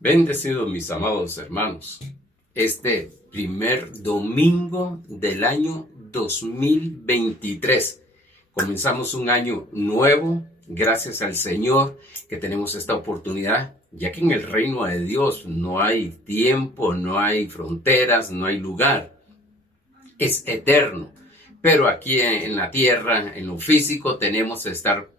Bendecidos mis amados hermanos, este primer domingo del año 2023. Comenzamos un año nuevo, gracias al Señor que tenemos esta oportunidad, ya que en el reino de Dios no hay tiempo, no hay fronteras, no hay lugar. Es eterno, pero aquí en la tierra, en lo físico, tenemos que estar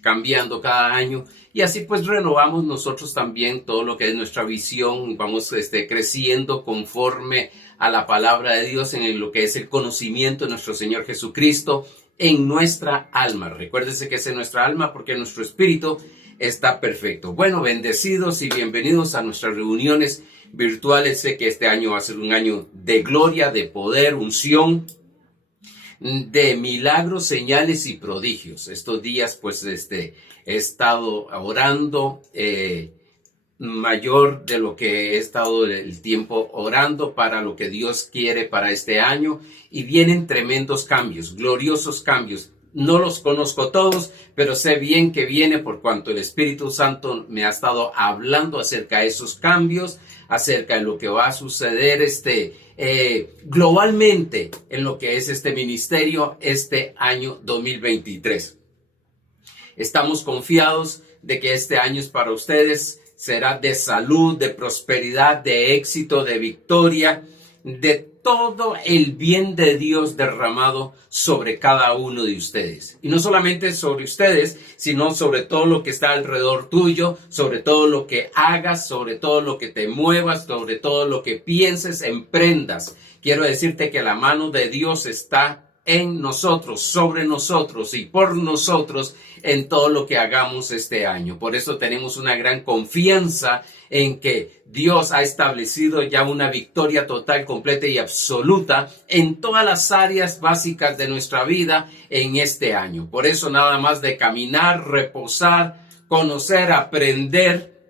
cambiando cada año y así pues renovamos nosotros también todo lo que es nuestra visión, vamos creciendo conforme a la palabra de Dios en lo que es el conocimiento de nuestro Señor Jesucristo en nuestra alma. Recuérdese que es en nuestra alma porque nuestro espíritu está perfecto. Bueno, bendecidos y bienvenidos a nuestras reuniones virtuales. Sé que este año va a ser un año de gloria, de poder, unción, de milagros, señales y prodigios. Estos días pues he estado orando mayor de lo que he estado el tiempo orando para lo que Dios quiere para este año, y vienen tremendos cambios, gloriosos cambios. No los conozco todos, pero sé bien que viene por cuanto el Espíritu Santo me ha estado hablando acerca de esos cambios, acerca de lo que va a suceder globalmente en lo que es este ministerio este año 2023. Estamos confiados de que este año es para ustedes, será de salud, de prosperidad, de éxito, de victoria, de todo el bien de Dios derramado sobre cada uno de ustedes. Y no solamente sobre ustedes, sino sobre todo lo que está alrededor tuyo, sobre todo lo que hagas, sobre todo lo que te muevas, sobre todo lo que pienses, emprendas. Quiero decirte que la mano de Dios está en nosotros, sobre nosotros y por nosotros en todo lo que hagamos este año. Por eso tenemos una gran confianza en que Dios ha establecido ya una victoria total, completa y absoluta en todas las áreas básicas de nuestra vida en este año. Por eso nada más de caminar, reposar, conocer, aprender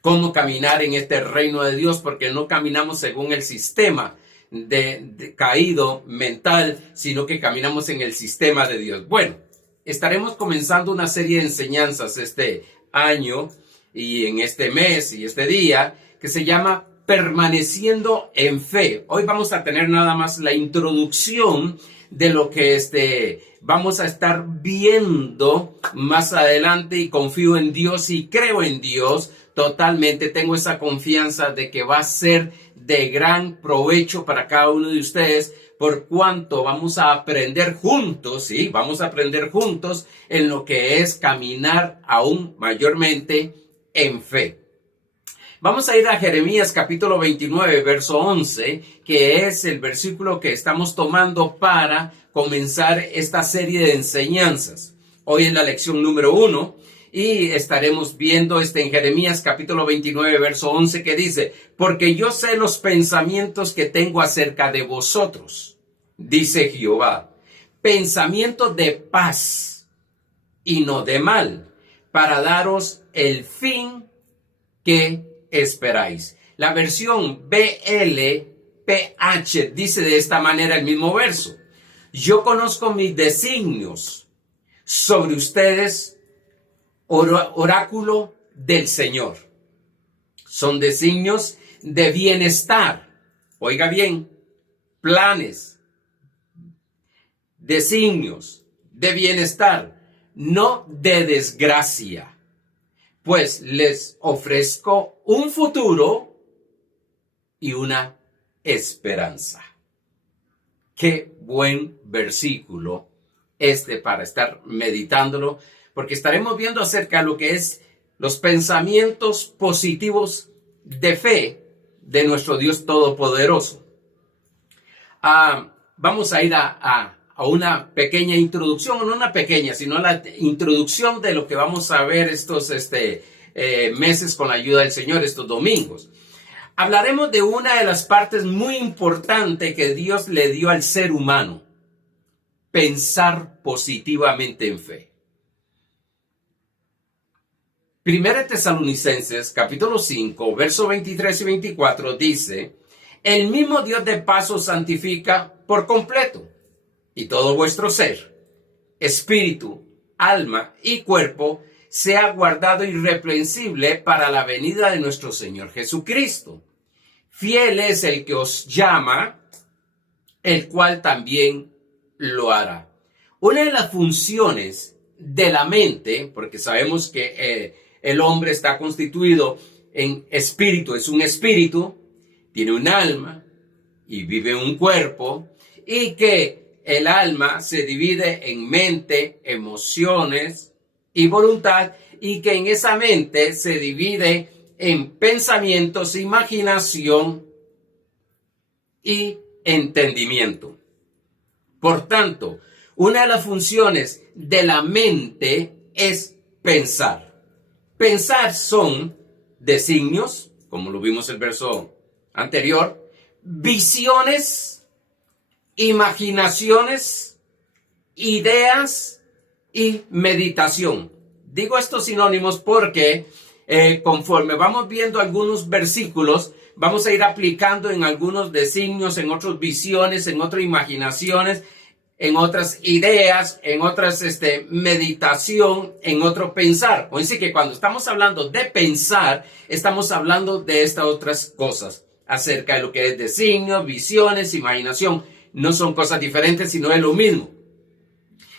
cómo caminar en este reino de Dios, porque no caminamos según el sistema de caído mental, sino que caminamos en el sistema de Dios. Bueno, estaremos comenzando una serie de enseñanzas este año y en este mes y este día que se llama Permaneciendo en Fe. Hoy vamos a tener nada más la introducción de lo que vamos a estar viendo más adelante, y confío en Dios y creo en Dios totalmente. Tengo esa confianza de que va a ser de gran provecho para cada uno de ustedes, por cuanto vamos a aprender juntos, ¿sí? Vamos a aprender juntos en lo que es caminar aún mayormente en fe. Vamos a ir a Jeremías capítulo 29, verso 11, que es el versículo que estamos tomando para comenzar esta serie de enseñanzas. Hoy es la lección número 1 y estaremos viendo en Jeremías capítulo 29, verso 11, que dice: porque yo sé los pensamientos que tengo acerca de vosotros, dice Jehová, pensamientos de paz y no de mal, para daros el fin que esperáis. La versión BLPH dice de esta manera el mismo verso: yo conozco mis designios sobre ustedes, oráculo del Señor. Son designios de bienestar. Oiga bien, planes, designios de bienestar, no de desgracia. Pues les ofrezco un futuro y una esperanza. Qué buen versículo para estar meditándolo, porque estaremos viendo acerca de lo que es los pensamientos positivos de fe de nuestro Dios Todopoderoso. Vamos a ir a una pequeña introducción, no una pequeña, sino la introducción de lo que vamos a ver estos meses con la ayuda del Señor, estos domingos. Hablaremos de una de las partes muy importantes que Dios le dio al ser humano: pensar positivamente en fe. Primera Tesalonicenses, capítulo 5, versos 23 y 24 dice: el mismo Dios de paz os santifica por completo, y todo vuestro ser, espíritu, alma y cuerpo sea guardado irreprensible para la venida de nuestro Señor Jesucristo. Fiel es el que os llama, el cual también lo hará. Una de las funciones de la mente, porque sabemos que el hombre está constituido en espíritu, es un espíritu, tiene un alma y vive en un cuerpo, y que el alma se divide en mente, emociones y voluntad, y que en esa mente se divide en pensamientos, imaginación y entendimiento. Por tanto, una de las funciones de la mente es pensar. Pensar son designios, como lo vimos en el verso anterior, visiones, imaginaciones, ideas y meditación. Digo estos sinónimos porque conforme vamos viendo algunos versículos, vamos a ir aplicando en algunos designios, en otras visiones, en otras imaginaciones, en otras ideas, en otras meditación, en otro pensar. O decir que cuando estamos hablando de pensar, estamos hablando de estas otras cosas acerca de lo que es designios, visiones, imaginación. No son cosas diferentes, sino es lo mismo.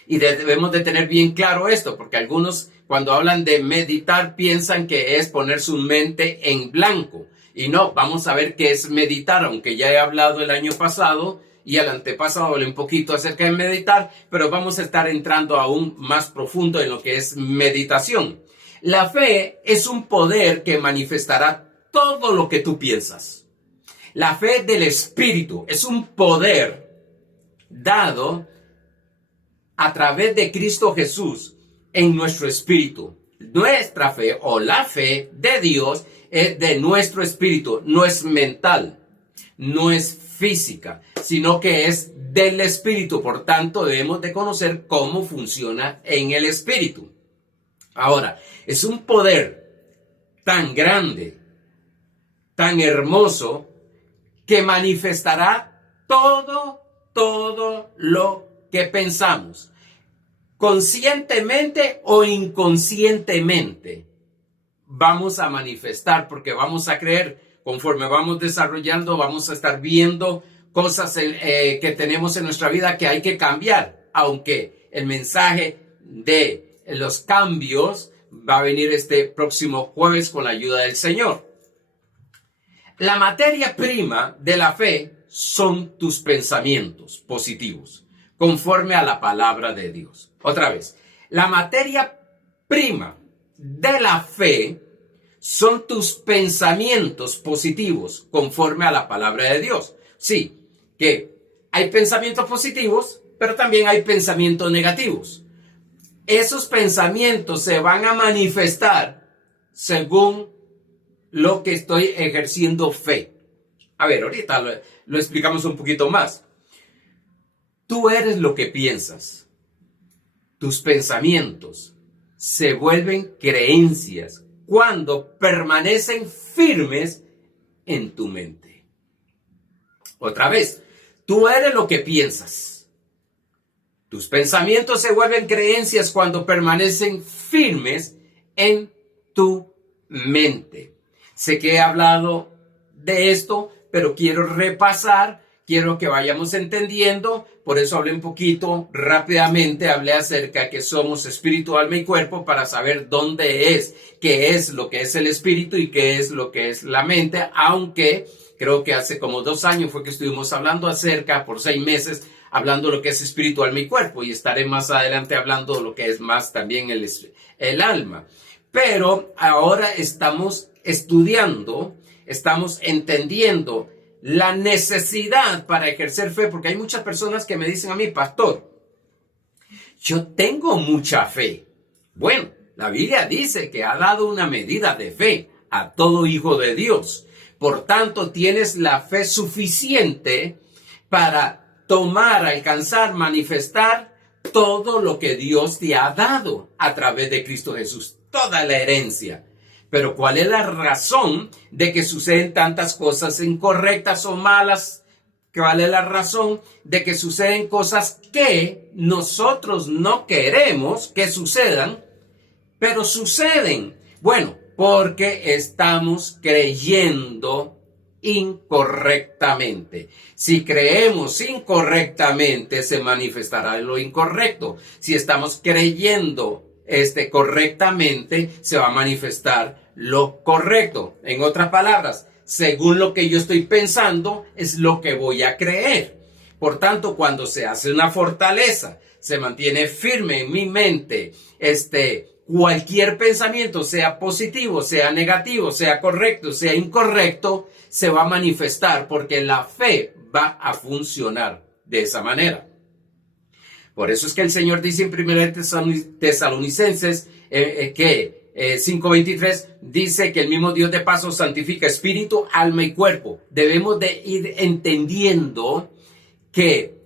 Y debemos de tener bien claro esto, porque algunos cuando hablan de meditar piensan que es poner su mente en blanco. Y no, vamos a ver qué es meditar, aunque ya he hablado el año pasado y el antepasado hablé un poquito acerca de meditar, pero vamos a estar entrando aún más profundo en lo que es meditación. La fe es un poder que manifestará todo lo que tú piensas. La fe del Espíritu es un poder dado a través de Cristo Jesús en nuestro espíritu. Nuestra fe o la fe de Dios es de nuestro espíritu, no es mental, no es física, sino que es del espíritu. Por tanto, debemos de conocer cómo funciona en el espíritu. Ahora, es un poder tan grande, tan hermoso, que manifestará todo lo que pensamos, conscientemente o inconscientemente. Vamos a manifestar, porque vamos a creer, conforme vamos desarrollando, vamos a estar viendo cosas que tenemos en nuestra vida que hay que cambiar, aunque el mensaje de los cambios va a venir este próximo jueves con la ayuda del Señor. La materia prima de la fe son tus pensamientos positivos, conforme a la palabra de Dios. Otra vez, la materia prima de la fe son tus pensamientos positivos, conforme a la palabra de Dios. Sí, que hay pensamientos positivos, pero también hay pensamientos negativos. Esos pensamientos se van a manifestar según lo que estoy ejerciendo fe. A ver, ahorita lo explicamos un poquito más. Tú eres lo que piensas. Tus pensamientos se vuelven creencias cuando permanecen firmes en tu mente. Otra vez, tú eres lo que piensas. Tus pensamientos se vuelven creencias cuando permanecen firmes en tu mente. Sé que he hablado de esto, pero quiero repasar, quiero que vayamos entendiendo, por eso hablé un poquito rápidamente, hablé acerca de que somos espíritu, alma y cuerpo para saber dónde es, qué es lo que es el espíritu y qué es lo que es la mente, aunque creo que hace como 2 años fue que estuvimos hablando acerca, por 6 meses, hablando de lo que es espíritu, alma y cuerpo, y estaré más adelante hablando de lo que es más también el alma. Pero ahora estamos estudiando, estamos entendiendo la necesidad para ejercer fe, porque hay muchas personas que me dicen a mí, pastor, yo tengo mucha fe. Bueno, la Biblia dice que ha dado una medida de fe a todo hijo de Dios. Por tanto, tienes la fe suficiente para tomar, alcanzar, manifestar todo lo que Dios te ha dado a través de Cristo Jesús, toda la herencia. Pero ¿cuál es la razón de que suceden tantas cosas incorrectas o malas? ¿Cuál es la razón de que suceden cosas que nosotros no queremos que sucedan? pero suceden. Bueno, porque estamos creyendo incorrectamente. Si creemos incorrectamente, se manifestará lo incorrecto. Si estamos creyendo correctamente, se va a manifestar lo correcto. En otras palabras, según lo que yo estoy pensando, es lo que voy a creer. Por tanto, cuando se hace una fortaleza, se mantiene firme en mi mente, cualquier pensamiento, sea positivo, sea negativo, sea correcto, sea incorrecto, se va a manifestar porque la fe va a funcionar de esa manera. Por eso es que el Señor dice en 1 Tesalonicenses que 5:23 dice que el mismo Dios de paz santifica espíritu, alma y cuerpo. Debemos de ir entendiendo que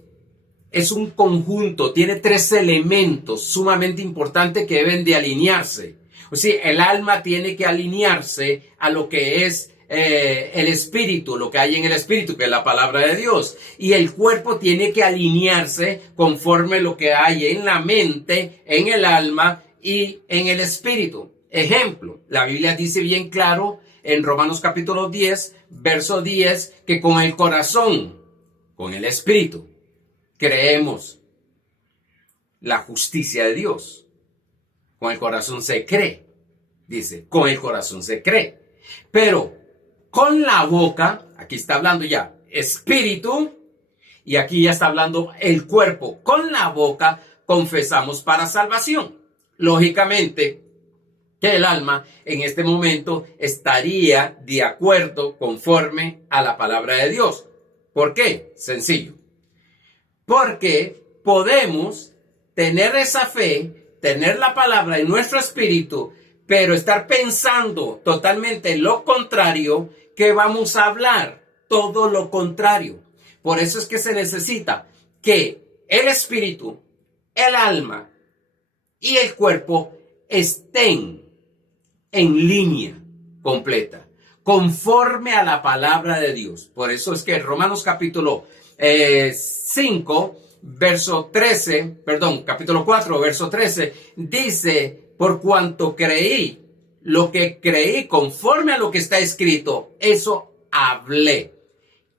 es un conjunto, tiene 3 elementos sumamente importantes que deben de alinearse. O sea, el alma tiene que alinearse a lo que es el espíritu, lo que hay en el espíritu, que es la palabra de Dios. Y el cuerpo tiene que alinearse conforme lo que hay en la mente, en el alma y en el espíritu. Ejemplo, la Biblia dice bien claro en Romanos capítulo 10, verso 10, que con el corazón, con el espíritu, creemos la justicia de Dios. Con el corazón se cree, dice, con el corazón se cree. Pero con la boca, aquí está hablando ya espíritu, y aquí ya está hablando el cuerpo. Con la boca confesamos para salvación. Lógicamente, que el alma en este momento estaría de acuerdo conforme a la palabra de Dios. ¿Por qué? Sencillo. Porque podemos tener esa fe, tener la palabra en nuestro espíritu, pero estar pensando totalmente lo contrario, que vamos a hablar todo lo contrario. Por eso es que se necesita que el espíritu, el alma y el cuerpo estén en línea completa, conforme a la palabra de Dios. Por eso es que Romanos capítulo 4, verso 13, dice, por cuanto creí, lo que creí conforme a lo que está escrito, eso hablé.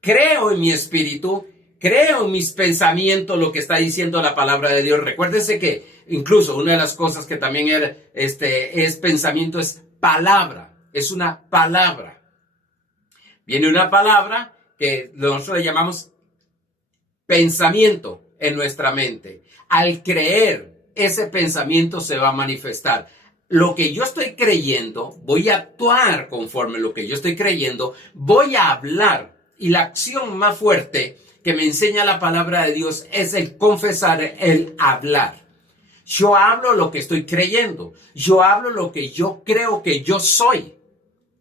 Creo en mi espíritu, creo en mis pensamientos, lo que está diciendo la palabra de Dios. Recuérdense que incluso una de las cosas que también es pensamiento, es palabra, es una palabra. Viene una palabra que nosotros le llamamos pensamiento en nuestra mente. Al creer, ese pensamiento se va a manifestar. Lo que yo estoy creyendo, voy a actuar conforme lo que yo estoy creyendo, voy a hablar. Y la acción más fuerte que me enseña la palabra de Dios es el confesar, el hablar. Yo hablo lo que estoy creyendo. Yo hablo lo que yo creo que yo soy.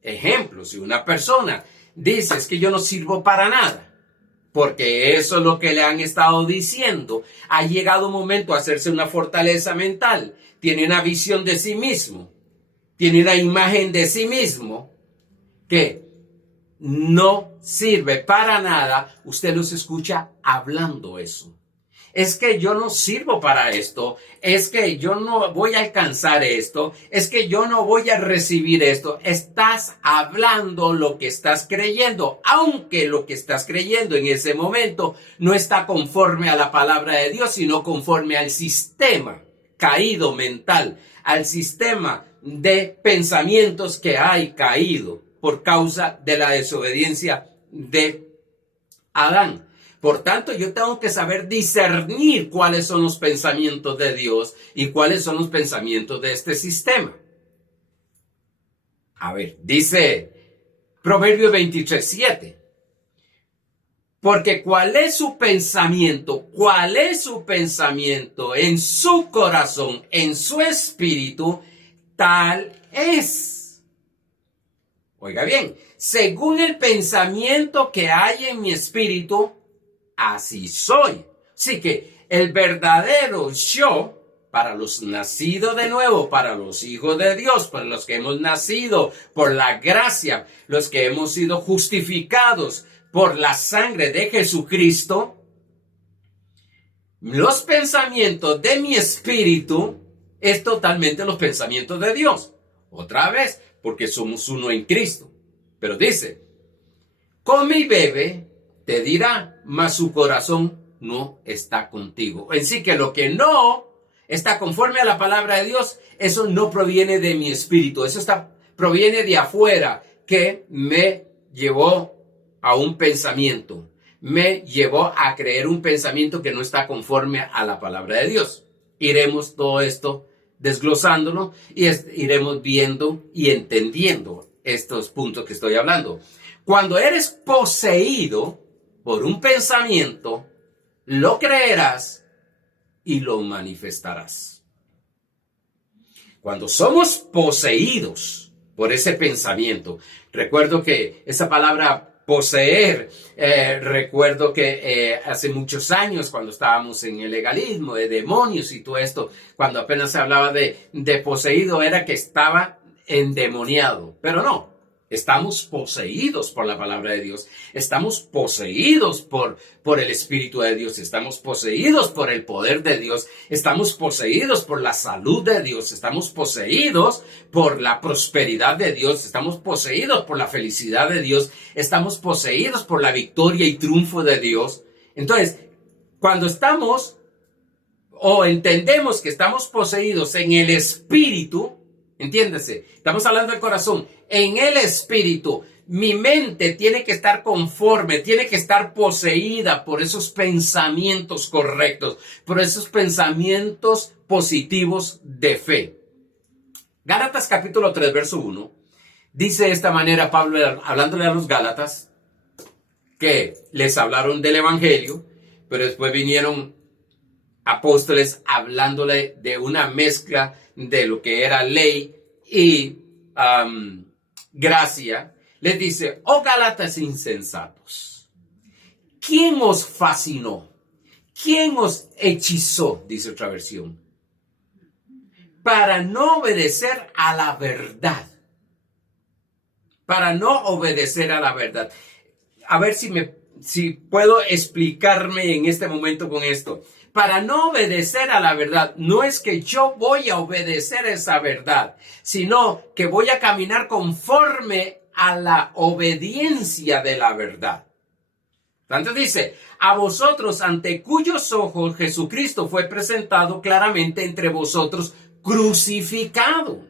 Ejemplo, si una persona dice es que yo no sirvo para nada, porque eso es lo que le han estado diciendo, ha llegado un momento a hacerse una fortaleza mental, tiene una visión de sí mismo, tiene una imagen de sí mismo que no sirve para nada, usted los escucha hablando eso. Es que yo no sirvo para esto, es que yo no voy a alcanzar esto, es que yo no voy a recibir esto. Estás hablando lo que estás creyendo, aunque lo que estás creyendo en ese momento no está conforme a la palabra de Dios, sino conforme al sistema caído mental, al sistema de pensamientos que hay caído por causa de la desobediencia de Adán. Por tanto, yo tengo que saber discernir cuáles son los pensamientos de Dios y cuáles son los pensamientos de este sistema. A ver, dice Proverbios 23:7. Porque ¿cuál es su pensamiento? ¿Cuál es su pensamiento en su corazón, en su espíritu? Tal es. Oiga bien, según el pensamiento que hay en mi espíritu, así soy. Así que el verdadero yo, para los nacidos de nuevo, para los hijos de Dios, para los que hemos nacido por la gracia, los que hemos sido justificados por la sangre de Jesucristo, los pensamientos de mi espíritu es totalmente los pensamientos de Dios. Otra vez, porque somos uno en Cristo. Pero dice, come y bebe, te dirá, mas su corazón no está contigo. En sí que lo que no está conforme a la palabra de Dios, eso no proviene de mi espíritu. Eso proviene de afuera, que me llevó a un pensamiento. Me llevó a creer un pensamiento que no está conforme a la palabra de Dios. Iremos todo esto desglosándolo y iremos viendo y entendiendo estos puntos que estoy hablando. Cuando eres poseído por un pensamiento, lo creerás y lo manifestarás. Cuando somos poseídos por ese pensamiento, recuerdo que esa palabra poseer, recuerdo que hace muchos años cuando estábamos en el legalismo de demonios y todo esto, cuando apenas se hablaba de poseído, era que estaba endemoniado, pero no. Estamos poseídos por la palabra de Dios. Estamos poseídos por el Espíritu de Dios. Estamos poseídos por el poder de Dios. Estamos poseídos por la salud de Dios. Estamos poseídos por la prosperidad de Dios. Estamos poseídos por la felicidad de Dios. Estamos poseídos por la victoria y triunfo de Dios. Entonces, cuando estamos o entendemos que estamos poseídos en el Espíritu, entiéndase, estamos hablando del corazón, en el espíritu, mi mente tiene que estar conforme, tiene que estar poseída por esos pensamientos correctos, por esos pensamientos positivos de fe. Gálatas capítulo 3, verso 1, dice de esta manera Pablo, hablándole a los Gálatas, que les hablaron del evangelio, pero después vinieron apóstoles hablándole de una mezcla de lo que era ley y gracia. Les dice, oh Gálatas insensatos, ¿quién os fascinó? ¿Quién os hechizó? Dice otra versión, para no obedecer a la verdad. Para no obedecer a la verdad. A ver si puedo explicarme en este momento con esto. Para no obedecer a la verdad, no es que yo voy a obedecer esa verdad, sino que voy a caminar conforme a la obediencia de la verdad. Entonces dice, a vosotros ante cuyos ojos Jesucristo fue presentado claramente entre vosotros crucificado.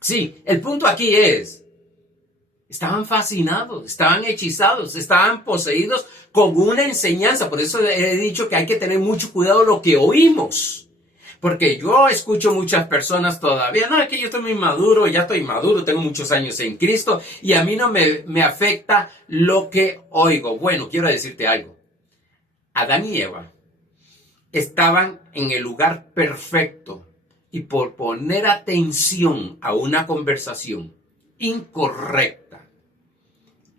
Sí, el punto aquí es, estaban fascinados, estaban hechizados, estaban poseídos con una enseñanza. Por eso he dicho que hay que tener mucho cuidado lo que oímos. Porque yo escucho muchas personas todavía, no, es que yo estoy muy maduro, ya estoy maduro, tengo muchos años en Cristo y a mí no me afecta lo que oigo. Bueno, quiero decirte algo. Adán y Eva estaban en el lugar perfecto y por poner atención a una conversación incorrecta,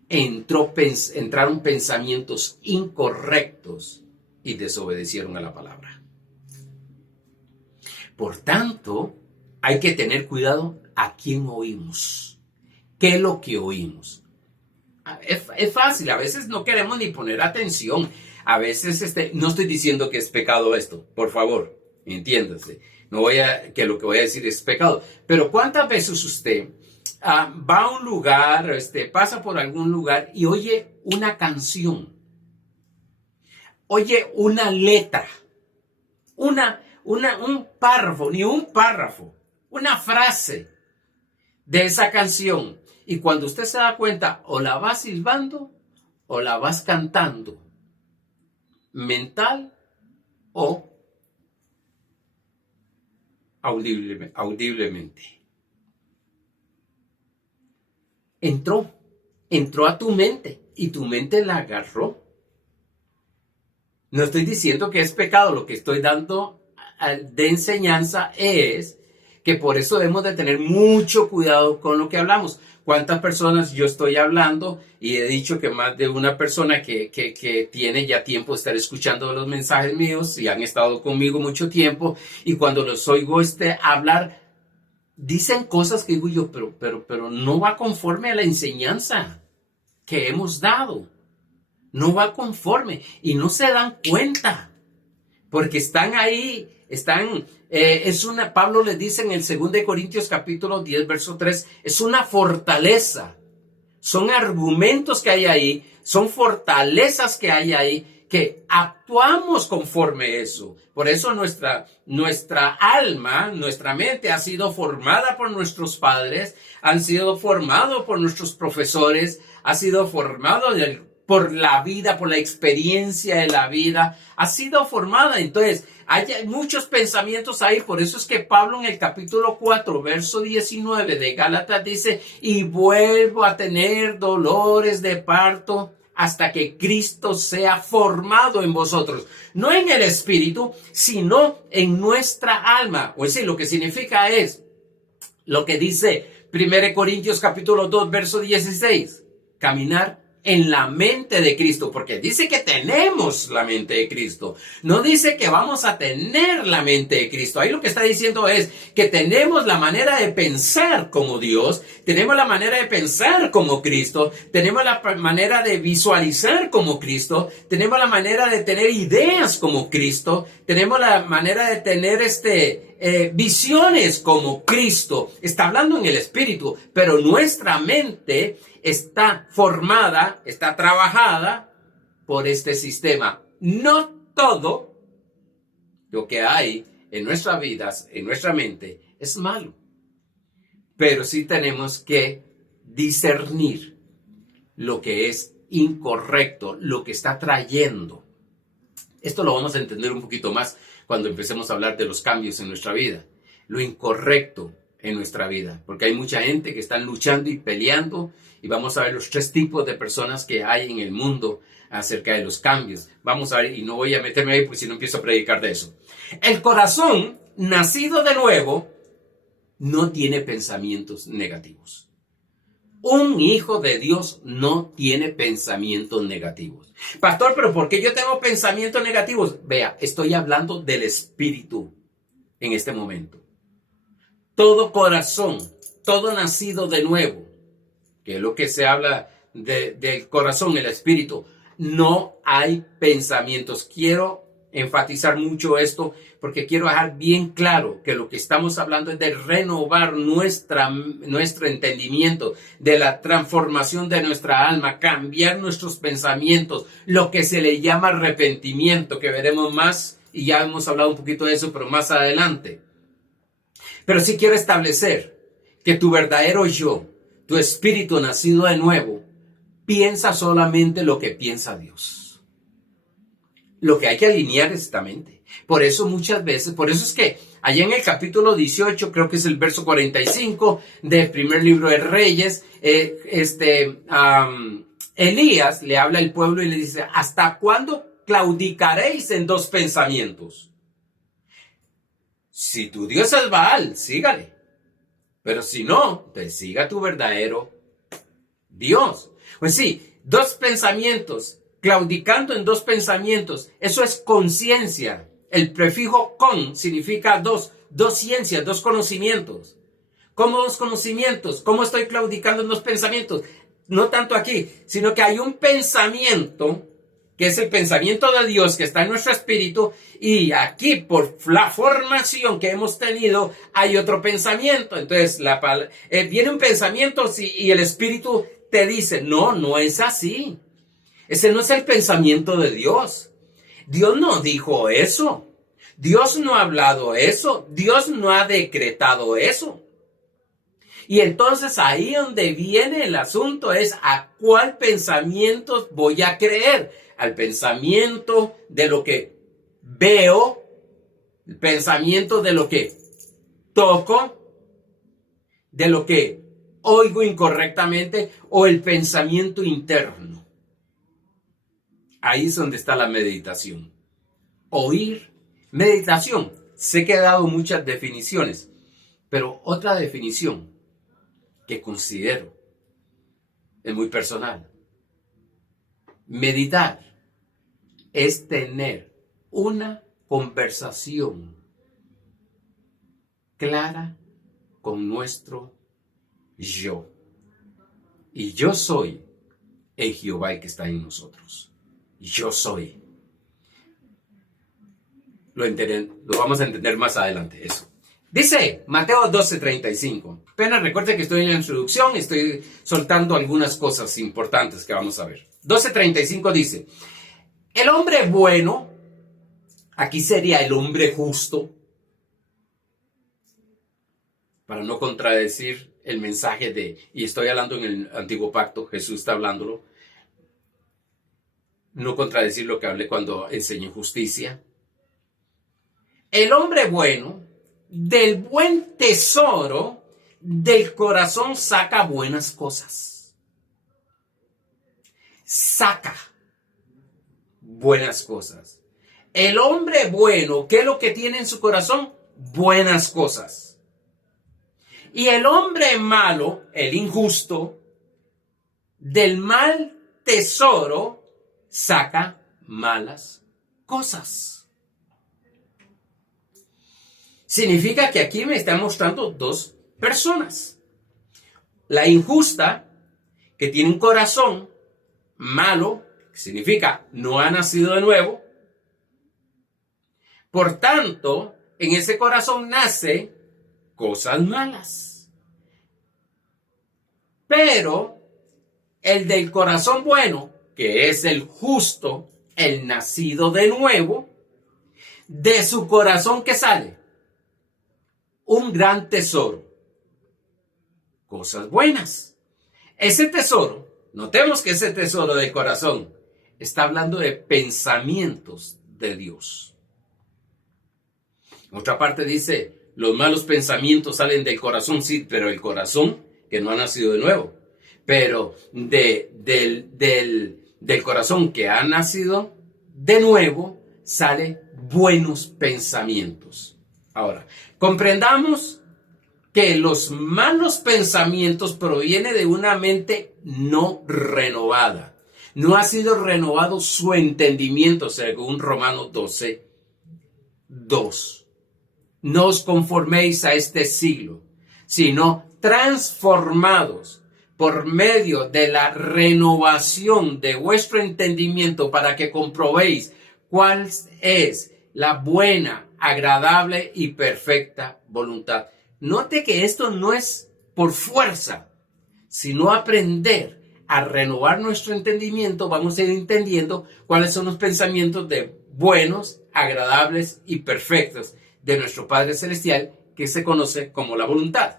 entraron pensamientos incorrectos y desobedecieron a la palabra. Por tanto, hay que tener cuidado a quién oímos, qué es lo que oímos. Es fácil, a veces no queremos ni poner atención, a veces no estoy diciendo que es pecado esto, por favor, entiéndase, que lo que voy a decir es pecado, pero ¿cuántas veces usted va a un lugar, pasa por algún lugar y oye una canción, oye una letra, un párrafo, ni un párrafo, una frase de esa canción, y cuando usted se da cuenta, o la vas silbando o la vas cantando, mental o audiblemente. Entró a tu mente y tu mente la agarró. No estoy diciendo que es pecado, lo que estoy dando de enseñanza es que por eso debemos de tener mucho cuidado con lo que hablamos. ¿Cuántas personas yo estoy hablando? Y he dicho que más de una persona que tiene ya tiempo de estar escuchando los mensajes míos y han estado conmigo mucho tiempo, y cuando los oigo hablar, dicen cosas que digo yo, pero no va conforme a la enseñanza que hemos dado. No va conforme y no se dan cuenta porque están ahí Pablo les dice en el 2 Corintios capítulo 10, verso 3, es una fortaleza. Son argumentos que hay ahí, son fortalezas que hay ahí, que actuamos conforme a eso. Por eso nuestra alma, nuestra mente ha sido formada por nuestros padres, han sido formados por nuestros profesores, ha sido formado por la vida, por la experiencia de la vida, ha sido formada. Entonces, hay muchos pensamientos ahí. Por eso es que Pablo en el capítulo 4, verso 19 de Gálatas dice, y vuelvo a tener dolores de parto hasta que Cristo sea formado en vosotros. No en el espíritu, sino en nuestra alma. O sea, lo que significa es lo que dice 1 Corintios capítulo 2, verso 16. Caminar en la mente de Cristo, porque dice que tenemos la mente de Cristo, no dice que vamos a tener la mente de Cristo. Ahí lo que está diciendo es que tenemos la manera de pensar como Dios, tenemos la manera de pensar como Cristo, tenemos la manera de visualizar como Cristo, tenemos la manera de tener ideas como Cristo, tenemos la manera de tener visiones como Cristo. Está hablando en el espíritu, pero nuestra mente está formada, está trabajada por este sistema. No todo lo que hay en nuestras vidas, en nuestra mente, es malo. Pero sí tenemos que discernir lo que es incorrecto, lo que está trayendo. Esto lo vamos a entender un poquito más cuando empecemos a hablar de los cambios en nuestra vida. Lo incorrecto en nuestra vida, porque hay mucha gente que está luchando y peleando, y vamos a ver los 3 tipos de personas que hay en el mundo acerca de los cambios. Vamos a ver, y no voy a meterme ahí porque si no empiezo a predicar de eso. El corazón nacido de nuevo no tiene pensamientos negativos. Un hijo de Dios no tiene pensamientos negativos. Pastor, pero ¿por qué yo tengo pensamientos negativos? Vea, estoy hablando del espíritu en este momento. Todo corazón, todo nacido de nuevo, que es lo que se habla del corazón, el espíritu, no hay pensamientos. Quiero enfatizar mucho esto porque quiero dejar bien claro que lo que estamos hablando es de renovar nuestro entendimiento, de la transformación de nuestra alma, cambiar nuestros pensamientos, lo que se le llama arrepentimiento, que veremos más, y ya hemos hablado un poquito de eso, pero más adelante. Pero sí quiero establecer que tu verdadero yo, tu espíritu nacido de nuevo, piensa solamente lo que piensa Dios. Lo que hay que alinear es esta mente. Por eso muchas veces, por eso es que allá en el capítulo 18, creo que es el verso 45 del primer libro de Reyes, Elías le habla al pueblo y le dice, ¿hasta cuándo claudicaréis en 2 pensamientos? Si tu Dios es Baal, sígale. Pero si no, te siga tu verdadero Dios. Pues sí, 2 pensamientos, claudicando en 2 pensamientos, eso es conciencia. El prefijo con significa 2 ciencias, 2 conocimientos. ¿Cómo 2 conocimientos? ¿Cómo estoy claudicando en 2 pensamientos? No tanto aquí, sino que hay un pensamiento que es el pensamiento de Dios que está en nuestro espíritu, y aquí por la formación que hemos tenido hay otro pensamiento. Entonces viene un pensamiento y el espíritu te dice, no es así. Ese no es el pensamiento de Dios. Dios no dijo eso. Dios no ha hablado eso. Dios no ha decretado eso. Y entonces ahí donde viene el asunto es a cuál pensamiento voy a creer. Al pensamiento de lo que veo, el pensamiento de lo que toco, de lo que oigo incorrectamente, o el pensamiento interno. Ahí es donde está la meditación. Oír, meditación. Sé que he dado muchas definiciones, pero otra definición que considero es muy personal. Meditar es tener una conversación clara con nuestro yo. Y yo soy el Jehová el que está en nosotros. Yo soy. lo vamos a entender más adelante, eso. Dice Mateo 12:35. Apenas recuerde que estoy en la introducción, estoy soltando algunas cosas importantes que vamos a ver. 12:35 dice, el hombre bueno, aquí sería el hombre justo, para no contradecir el mensaje y estoy hablando en el antiguo pacto, Jesús está hablándolo, no contradecir lo que hablé cuando enseñé justicia. El hombre bueno, del buen tesoro del corazón saca buenas cosas. Saca buenas cosas. El hombre bueno, ¿qué es lo que tiene en su corazón? Buenas cosas. Y el hombre malo, el injusto, del mal tesoro saca malas cosas. Significa que aquí me están mostrando dos personas. La injusta, que tiene un corazón malo, que significa no ha nacido de nuevo. Por tanto, en ese corazón nace cosas malas. Pero el del corazón bueno, que es el justo, el nacido de nuevo, de su corazón, ¿qué sale? Un gran tesoro. Cosas buenas. Ese tesoro, notemos que ese tesoro del corazón está hablando de pensamientos de Dios. Otra parte dice, los malos pensamientos salen del corazón, sí, pero el corazón que no ha nacido de nuevo. Pero del corazón que ha nacido de nuevo salen buenos pensamientos. Ahora, comprendamos que los malos pensamientos provienen de una mente no renovada. No ha sido renovado su entendimiento, según Romanos 12:2. No os conforméis a este siglo, sino transformados por medio de la renovación de vuestro entendimiento para que comprobéis cuál es la buena, agradable y perfecta voluntad. Note que esto no es por fuerza, sino aprender a renovar nuestro entendimiento. Vamos a ir entendiendo cuáles son los pensamientos de buenos, agradables y perfectos de nuestro Padre Celestial, que se conoce como la voluntad.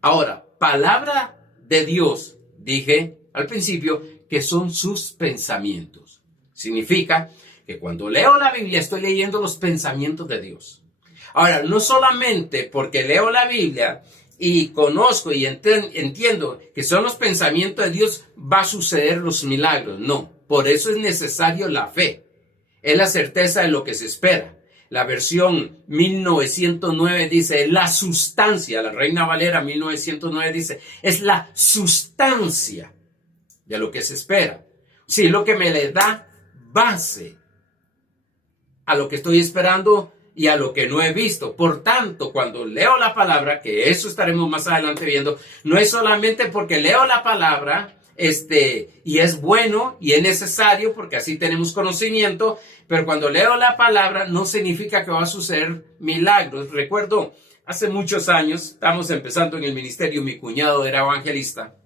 Ahora, palabra de Dios, dije al principio, que son sus pensamientos. Significa que cuando leo la Biblia estoy leyendo los pensamientos de Dios. Ahora, no solamente porque leo la Biblia y conozco y entiendo que son los pensamientos de Dios, va a suceder los milagros. No, por eso es necesario la fe. Es la certeza de lo que se espera. La versión 1909 dice, es la sustancia. La Reina Valera 1909 dice, es la sustancia de lo que se espera. Sí, lo que me le da base a lo que estoy esperando y a lo que no he visto. Por tanto, cuando leo la palabra, que eso estaremos más adelante viendo, no es solamente porque leo la palabra, y es bueno y es necesario porque así tenemos conocimiento, pero cuando leo la palabra no significa que va a suceder milagros. Recuerdo, hace muchos años, estamos empezando en el ministerio, mi cuñado era evangelista,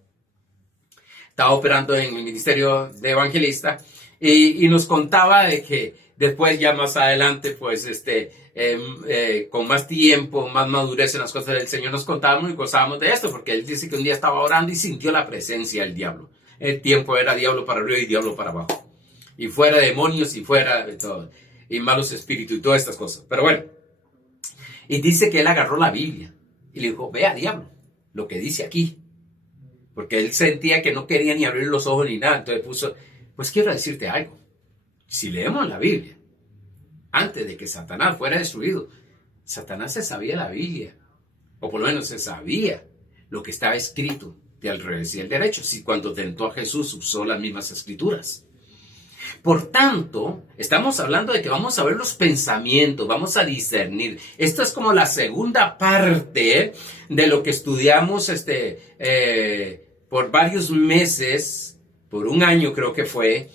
estaba operando en el ministerio de evangelista y nos contaba de que después ya más adelante, pues con más tiempo, más madurez en las cosas del Señor, nos contábamos y gozábamos de esto, porque él dice que un día estaba orando y sintió la presencia del diablo. El tiempo era diablo para arriba y diablo para abajo. Y fuera demonios y fuera de todo. Y malos espíritus y todas estas cosas. Pero bueno. Y dice que él agarró la Biblia y le dijo, vea diablo, lo que dice aquí. Porque él sentía que no quería ni abrir los ojos ni nada. Entonces puso, pues quiero decirte algo. Si leemos la Biblia, antes de que Satanás fuera destruido, Satanás se sabía la Biblia, o por lo menos se sabía lo que estaba escrito de al revés y al derecho. Si cuando tentó a Jesús usó las mismas escrituras. Por tanto, estamos hablando de que vamos a ver los pensamientos, vamos a discernir. Esto es como la segunda parte de lo que estudiamos por varios meses, por un año creo que fue,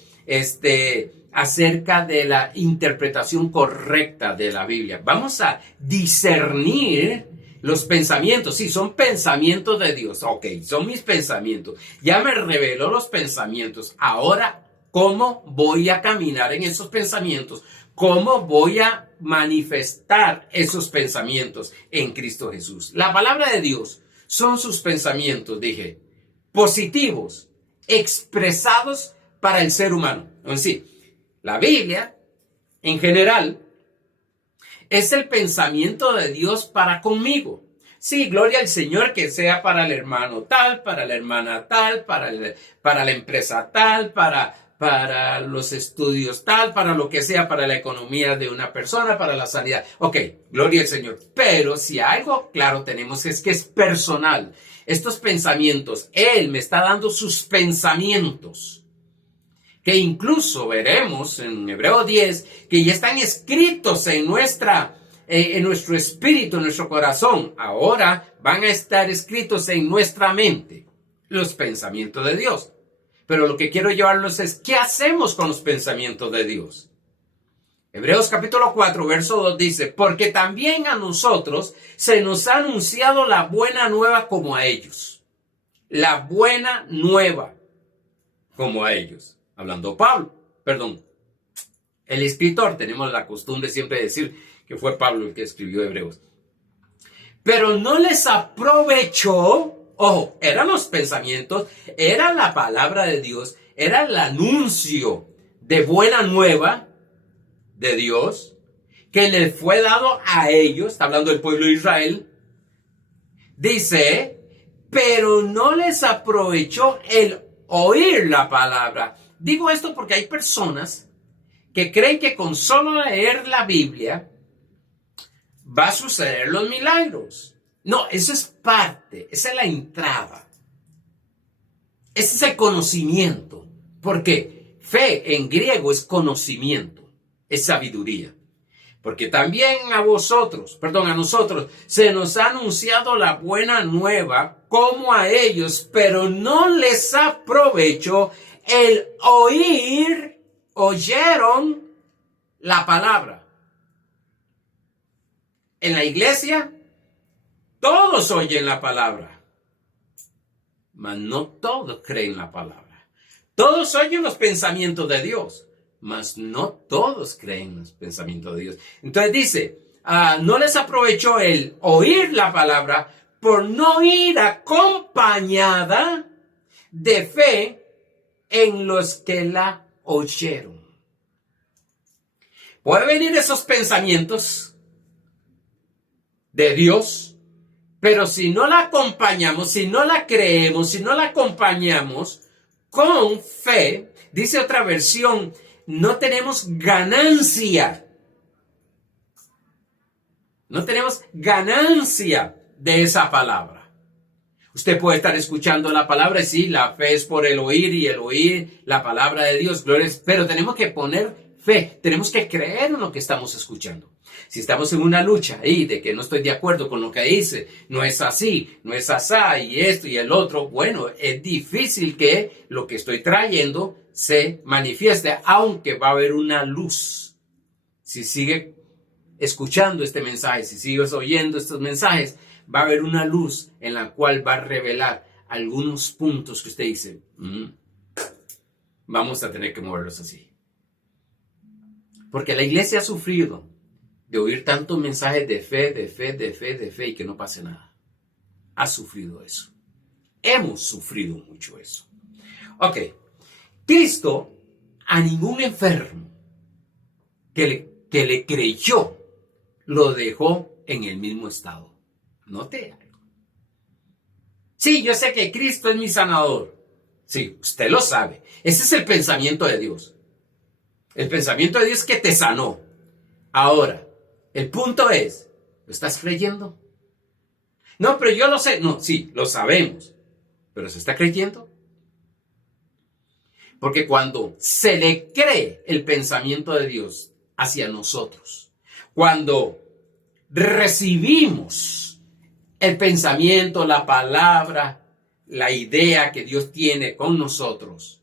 acerca de la interpretación correcta de la Biblia. Vamos a discernir los pensamientos. Sí, son pensamientos de Dios. Ok, son mis pensamientos. Ya me reveló los pensamientos. Ahora, ¿cómo voy a caminar en esos pensamientos? ¿Cómo voy a manifestar esos pensamientos en Cristo Jesús? La palabra de Dios son sus pensamientos, dije, positivos, expresados para el ser humano. Es decir, la Biblia, en general, es el pensamiento de Dios para conmigo. Sí, gloria al Señor, que sea para el hermano tal, para la hermana tal, para la empresa tal, para los estudios tal, para lo que sea, para la economía de una persona, para la sanidad. Ok, gloria al Señor. Pero si algo claro tenemos es que es personal. Estos pensamientos, Él me está dando sus pensamientos, que incluso veremos en Hebreo 10, que ya están escritos en nuestro espíritu, en nuestro corazón. Ahora van a estar escritos en nuestra mente, los pensamientos de Dios. Pero lo que quiero llevarlos es, ¿qué hacemos con los pensamientos de Dios? Hebreos capítulo 4, verso 2 dice, porque también a nosotros se nos ha anunciado la buena nueva como a ellos. La buena nueva como a ellos. Hablando Pablo, perdón, el escritor, tenemos la costumbre siempre de decir que fue Pablo el que escribió Hebreos. Pero no les aprovechó, ojo, eran los pensamientos, era la palabra de Dios, era el anuncio de buena nueva de Dios que les fue dado a ellos, está hablando del pueblo de Israel, dice, pero no les aprovechó el oír la palabra. Digo esto porque hay personas que creen que con solo leer la Biblia va a suceder los milagros. No, eso es parte, esa es la entrada. Ese es el conocimiento. Porque fe en griego es conocimiento, es sabiduría. Porque también a nosotros, se nos ha anunciado la buena nueva como a ellos, pero no les aprovechó el oyeron la palabra. En la iglesia, todos oyen la palabra, mas no todos creen la palabra. Todos oyen los pensamientos de Dios, mas no todos creen los pensamientos de Dios. Entonces dice, no les aprovechó el oír la palabra por no ir acompañada de fe en los que la oyeron. Puede venir esos pensamientos de Dios, pero si no la acompañamos, si no la creemos, si no la acompañamos con fe, dice otra versión, no tenemos ganancia. No tenemos ganancia de esa palabra. Usted puede estar escuchando la palabra y sí, la fe es por el oír y el oír la palabra de Dios, gloria, pero tenemos que poner fe, tenemos que creer en lo que estamos escuchando. Si estamos en una lucha y de que no estoy de acuerdo con lo que dice, no es así, no es asá y esto y el otro, bueno, es difícil que lo que estoy trayendo se manifieste, aunque va a haber una luz. Si sigue escuchando este mensaje, si sigues oyendo estos mensajes, va a haber una luz en la cual va a revelar algunos puntos que usted dice, vamos a tener que moverlos así. Porque la iglesia ha sufrido de oír tantos mensajes de fe y que no pase nada. Ha sufrido eso. Hemos sufrido mucho eso. Ok. Cristo a ningún enfermo que le creyó lo dejó en el mismo estado. Note algo. Sí, yo sé que Cristo es mi sanador. Sí, usted lo sabe. Ese es el pensamiento de Dios. El pensamiento de Dios es que te sanó. Ahora, el punto es, ¿lo estás creyendo? No, pero yo lo sé. No, sí, lo sabemos. ¿Pero se está creyendo? Porque cuando se le cree el pensamiento de Dios hacia nosotros, cuando recibimos el pensamiento, la palabra, la idea que Dios tiene con nosotros,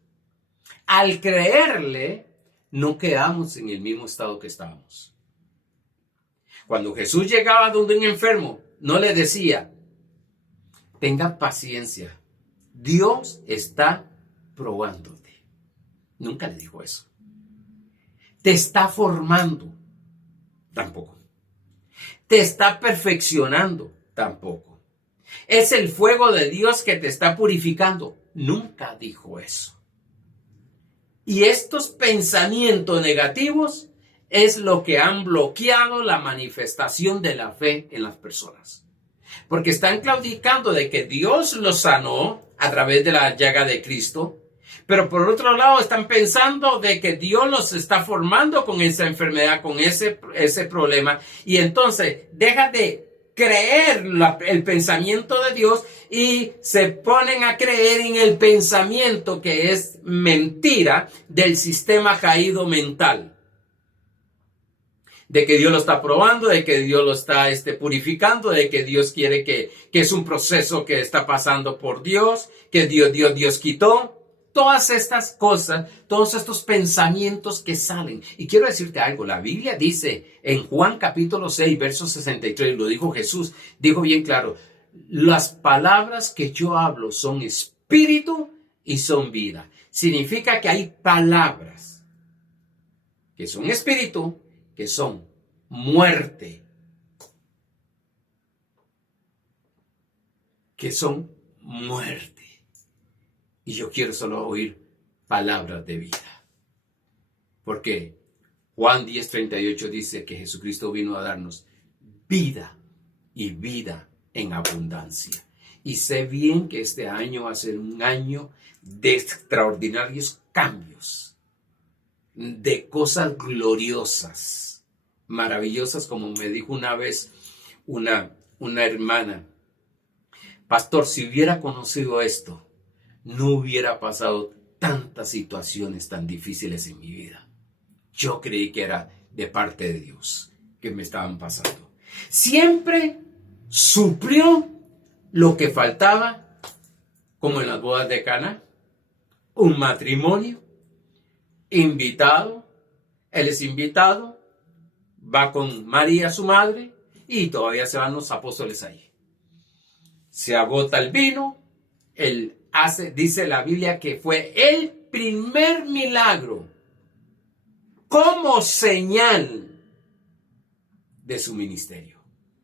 al creerle, no quedamos en el mismo estado que estábamos. Cuando Jesús llegaba donde un enfermo, no le decía, tenga paciencia, Dios está probándote. Nunca le dijo eso. Te está formando. Tampoco. Te está perfeccionando. Tampoco. Es el fuego de Dios que te está purificando. Nunca dijo eso. Y estos pensamientos negativos es lo que han bloqueado la manifestación de la fe en las personas. Porque están claudicando de que Dios los sanó a través de la llaga de Cristo, pero por otro lado están pensando de que Dios los está formando con esa enfermedad, con ese problema, y entonces deja de creer el pensamiento de Dios y se ponen a creer en el pensamiento que es mentira del sistema caído mental. De que Dios lo está probando, de que Dios lo está purificando, de que Dios quiere que es un proceso que está pasando por Dios, que Dios quitó. Todas estas cosas, todos estos pensamientos que salen. Y quiero decirte algo, la Biblia dice en Juan capítulo 6, verso 63, lo dijo Jesús, dijo bien claro, las palabras que yo hablo son espíritu y son vida. Significa que hay palabras que son espíritu, que son muerte, que son muerte. Y yo quiero solo oír palabras de vida. Porque Juan 10:38 dice que Jesucristo vino a darnos vida y vida en abundancia. Y sé bien que este año va a ser un año de extraordinarios cambios, de cosas gloriosas, maravillosas, como me dijo una vez una hermana. Pastor, si hubiera conocido esto, no hubiera pasado tantas situaciones tan difíciles en mi vida. Yo creí que era de parte de Dios que me estaban pasando. Siempre suplió lo que faltaba, como en las bodas de Caná, un matrimonio, invitado, él es invitado, va con María, su madre, y todavía se van los apóstoles ahí. Se agota el vino, dice la Biblia que fue el primer milagro como señal de su ministerio.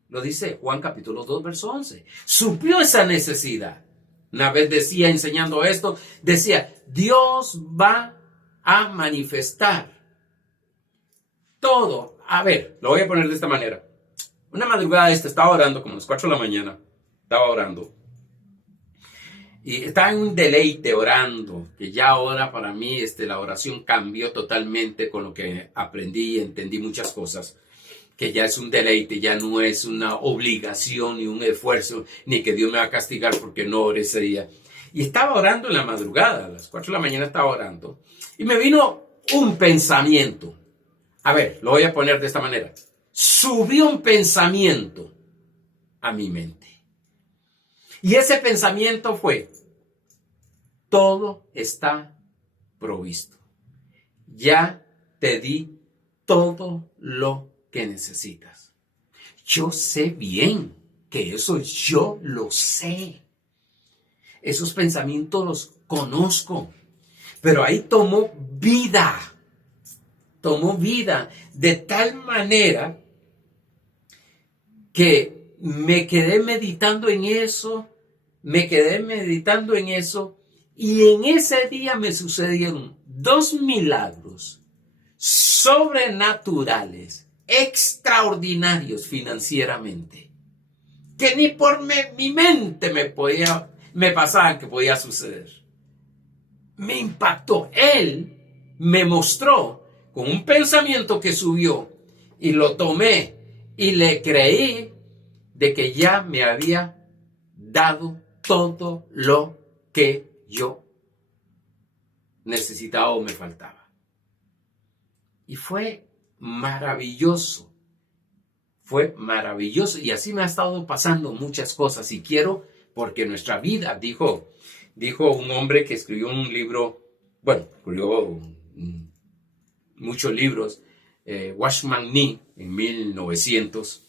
Lo dice Juan capítulo 2, verso 11. Suplió esa necesidad. Una vez decía, enseñando esto, decía, Dios va a manifestar todo. A ver, lo voy a poner de esta manera. Una madrugada estaba orando, como a las 4 de la mañana, estaba orando. Y estaba en un deleite orando, que ya ahora para mí la oración cambió totalmente con lo que aprendí y entendí muchas cosas, que ya es un deleite, ya no es una obligación ni un esfuerzo, ni que Dios me va a castigar porque no oré ese día. Y estaba orando en la madrugada, a las 4 de la mañana estaba orando, y me vino un pensamiento. A ver, lo voy a poner de esta manera. Subió un pensamiento a mi mente. Y ese pensamiento fue, todo está provisto. Ya te di todo lo que necesitas. Yo sé bien que eso yo lo sé. Esos pensamientos los conozco. Pero ahí tomó vida. Tomó vida de tal manera que me quedé meditando en eso. Y en ese día me sucedieron 2 milagros sobrenaturales, extraordinarios financieramente, que ni por mi mente me pasaban que podía suceder. Me impactó. Él me mostró con un pensamiento que subió y lo tomé y le creí de que ya me había dado todo lo que yo necesitaba o me faltaba. Y fue maravilloso. Fue maravilloso. Y así me ha estado pasando muchas cosas. Y quiero, porque nuestra vida, dijo un hombre que escribió un libro, escribió un muchos libros, Watchman Nee, en 1900,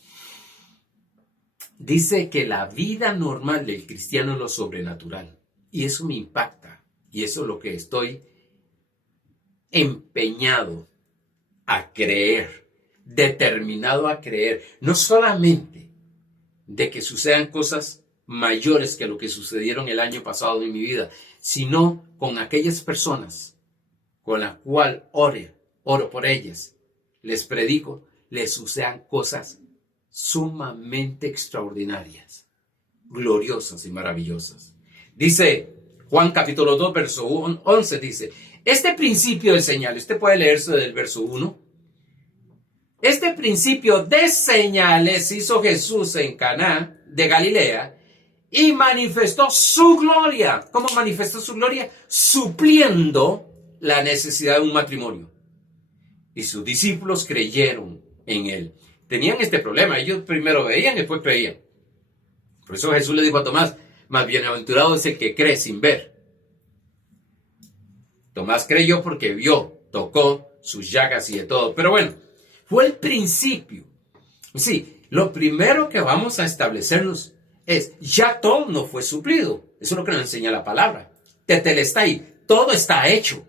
dice que la vida normal del cristiano es lo sobrenatural. Y eso me impacta. Y eso es lo que estoy empeñado a creer, determinado a creer. No solamente de que sucedan cosas mayores que lo que sucedieron el año pasado en mi vida, sino con aquellas personas con las cuales oro por ellas, les predico, les sucedan cosas sumamente extraordinarias, gloriosas y maravillosas. Dice Juan capítulo 2, verso 11, dice, este principio de señales, usted puede leerse del verso 1, este principio de señales hizo Jesús en Caná de Galilea y manifestó su gloria. ¿Cómo manifestó su gloria? Supliendo la necesidad de un matrimonio. Y sus discípulos creyeron en él. Tenían este problema. Ellos primero veían y después creían. Por eso Jesús le dijo a Tomás, más bienaventurado es el que cree sin ver. Tomás creyó porque vio, tocó sus llagas y de todo. Pero bueno, fue el principio. Sí, lo primero que vamos a establecernos es, ya todo no fue suplido. Eso es lo que nos enseña la palabra. Tetelestai, todo está hecho.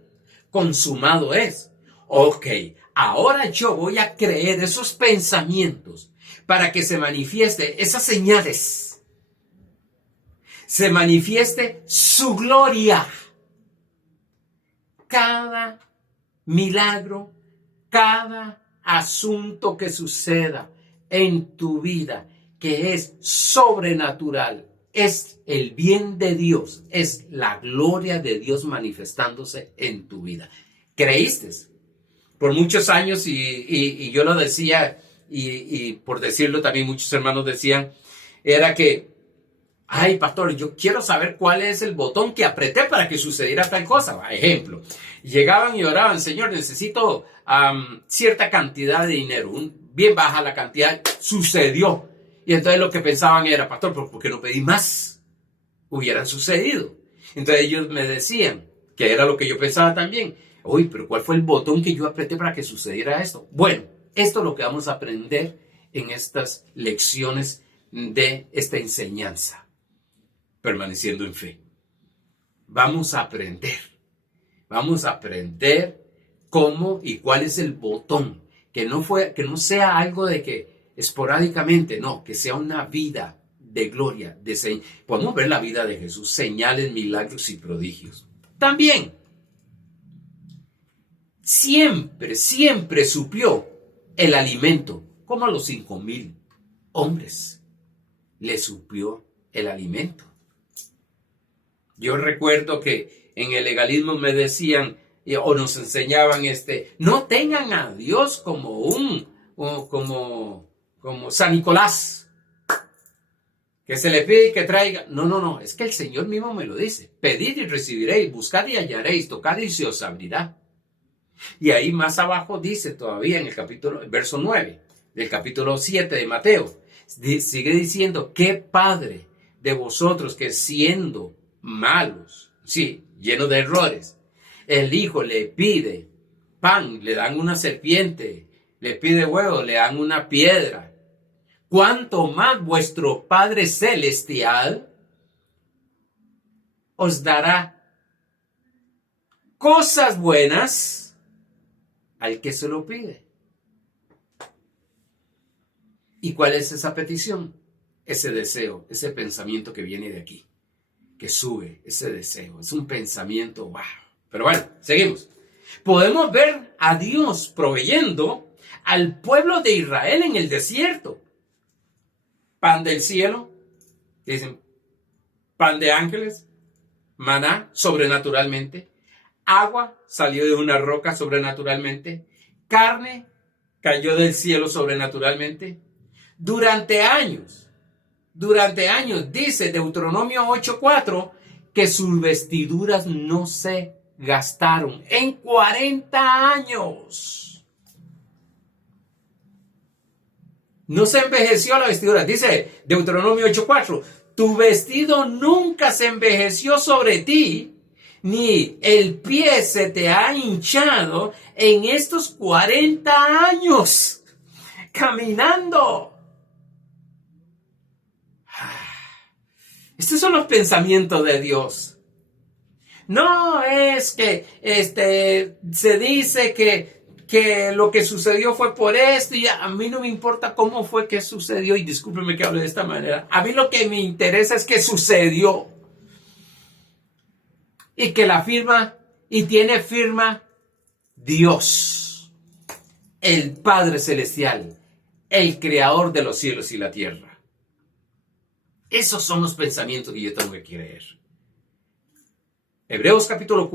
Consumado es. Ok, ahora yo voy a creer esos pensamientos para que se manifieste esas señales. Se manifieste su gloria. Cada milagro, cada asunto que suceda en tu vida, que es sobrenatural, es el bien de Dios, es la gloria de Dios manifestándose en tu vida. ¿Creíste? Por muchos años, y yo lo decía, y por decirlo también muchos hermanos decían, era que, ay, pastor, yo quiero saber cuál es el botón que apreté para que sucediera tal cosa. Ejemplo, llegaban y oraban, Señor, necesito cierta cantidad de dinero, bien baja la cantidad, sucedió. Y entonces lo que pensaban era, pastor, ¿por qué no pedí más? Hubieran sucedido. Entonces ellos me decían, que era lo que yo pensaba también, uy, pero ¿cuál fue el botón que yo apreté para que sucediera esto? Bueno, esto es lo que vamos a aprender en estas lecciones de esta enseñanza, permaneciendo en fe. Vamos a aprender cómo y cuál es el botón, que no sea algo de que esporádicamente, no, que sea una vida de gloria, podemos ver la vida de Jesús, señales, milagros y prodigios. También, siempre suplió el alimento, como a los 5,000 hombres, le suplió el alimento. Yo recuerdo que en el legalismo me decían, o nos enseñaban, no tengan a Dios como San Nicolás, que se le pide que traiga. No, es que el Señor mismo me lo dice. Pedid y recibiréis, buscad y hallaréis, tocad y se os abrirá. Y ahí más abajo dice todavía en el verso 9 del capítulo 7 de Mateo, sigue diciendo, ¿qué padre de vosotros que siendo malos, sí, llenos de errores, el hijo le pide pan, le dan una serpiente, le pide huevo, le dan una piedra? ¿Cuánto más vuestro Padre Celestial os dará cosas buenas al que se lo pide? ¿Y cuál es esa petición? Ese deseo, ese pensamiento que viene de aquí, que sube, ese deseo, es un pensamiento, wow. Pero bueno, seguimos. Podemos ver a Dios proveyendo al pueblo de Israel en el desierto. Pan del cielo, dicen, pan de ángeles, maná sobrenaturalmente, agua salió de una roca sobrenaturalmente, carne cayó del cielo sobrenaturalmente. Durante años, dice Deuteronomio 8:4, que sus vestiduras no se gastaron en 40 años. No se envejeció la vestidura. Dice Deuteronomio 8:4, tu vestido nunca se envejeció sobre ti, ni el pie se te ha hinchado en estos 40 años caminando. Estos son los pensamientos de Dios. No es que se dice que lo que sucedió fue por esto y a mí no me importa cómo fue que sucedió, y discúlpeme que hable de esta manera. A mí lo que me interesa es que sucedió y que la firma y tiene firma Dios, el Padre Celestial, el Creador de los cielos y la tierra. Esos son los pensamientos que yo tengo que creer. Hebreos capítulo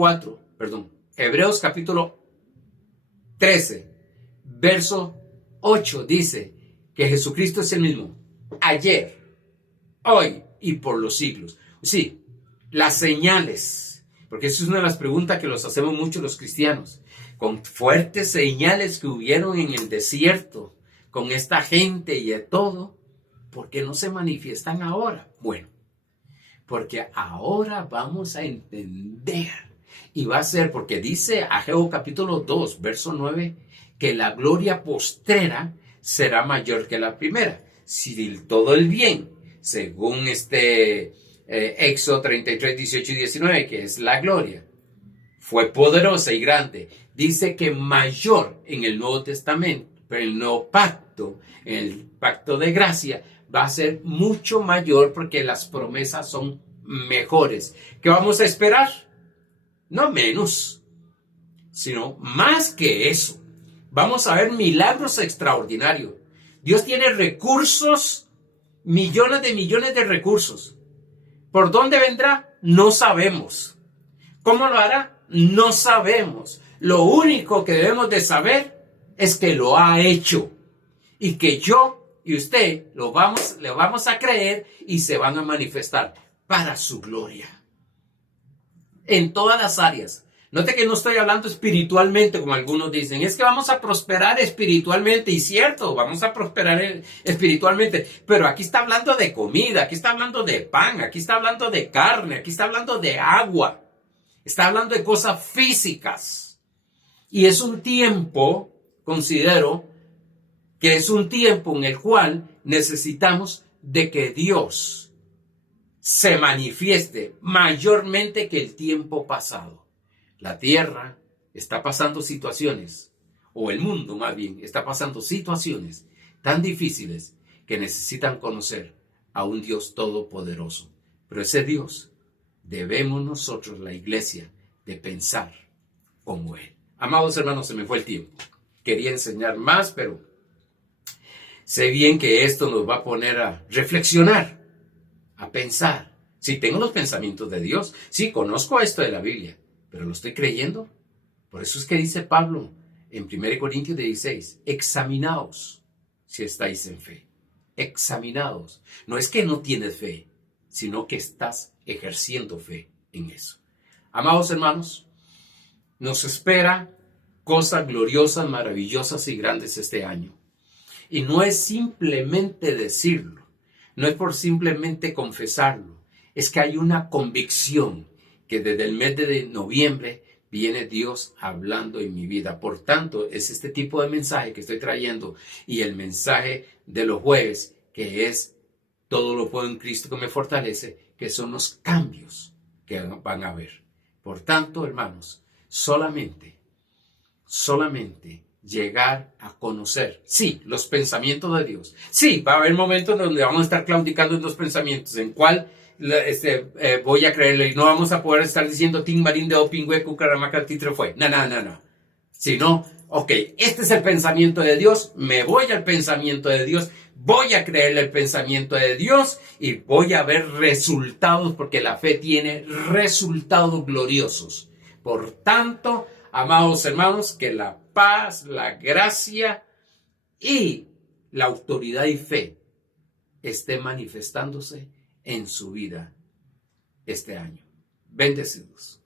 13, verso 8 dice que Jesucristo es el mismo ayer, hoy y por los siglos. Sí, las señales, porque eso es una de las preguntas que los hacemos mucho los cristianos, con fuertes señales que hubieron en el desierto, con esta gente y de todo, ¿por qué no se manifiestan ahora? Bueno, porque ahora vamos a entender, y va a ser porque dice Ageo capítulo 2, verso 9, que la gloria postrera será mayor que la primera. Si todo el bien, según Éxodo 33, 18 y 19, que es la gloria, fue poderosa y grande, dice que mayor en el Nuevo Testamento, pero el nuevo pacto, el pacto de gracia, va a ser mucho mayor porque las promesas son mejores. ¿Qué vamos a esperar? No menos, sino más que eso. Vamos a ver milagros extraordinarios. Dios tiene recursos, millones de recursos. ¿Por dónde vendrá? No sabemos. ¿Cómo lo hará? No sabemos. Lo único que debemos de saber es que lo ha hecho y que yo y usted le vamos a creer y se van a manifestar para su gloria. En todas las áreas. Note que no estoy hablando espiritualmente, como algunos dicen. Es que vamos a prosperar espiritualmente. Y cierto, vamos a prosperar espiritualmente. Pero aquí está hablando de comida, aquí está hablando de pan, aquí está hablando de carne, aquí está hablando de agua. Está hablando de cosas físicas. Y es un tiempo, considero, que es un tiempo en el cual necesitamos de que Dios se manifieste mayormente que el tiempo pasado. La tierra está pasando situaciones, o el mundo más bien, está pasando situaciones tan difíciles que necesitan conocer a un Dios todopoderoso. Pero ese Dios debemos nosotros, la iglesia, de pensar como Él. Amados hermanos, se me fue el tiempo. Quería enseñar más, pero sé bien que esto nos va a poner a reflexionar, a pensar. Si tengo los pensamientos de Dios, sí, conozco esto de la Biblia, pero ¿lo estoy creyendo? Por eso es que dice Pablo en 1 Corintios 16, examinaos si estáis en fe. Examinaos. No es que no tienes fe, sino que estás ejerciendo fe en eso. Amados hermanos, nos espera cosas gloriosas, maravillosas y grandes este año. Y no es simplemente decirlo, no es por simplemente confesarlo, es que hay una convicción que desde el mes de noviembre viene Dios hablando en mi vida. Por tanto, es este tipo de mensaje que estoy trayendo y el mensaje de los jueves, que es todo lo puedo en Cristo que me fortalece, que son los cambios que van a haber. Por tanto, hermanos, solamente llegar a conocer, sí, los pensamientos de Dios. Sí, va a haber momentos donde vamos a estar claudicando en los pensamientos, en cuál voy a creerle y no vamos a poder estar diciendo Tim Marín de Opingüe, Cucaramaca, Titre fue. No. Sino, ok, este es el pensamiento de Dios, me voy al pensamiento de Dios, voy a creerle el pensamiento de Dios y voy a ver resultados porque la fe tiene resultados gloriosos. Por tanto, amados hermanos, que la paz, la gracia y la autoridad y fe esté manifestándose en su vida este año. Bendecidos.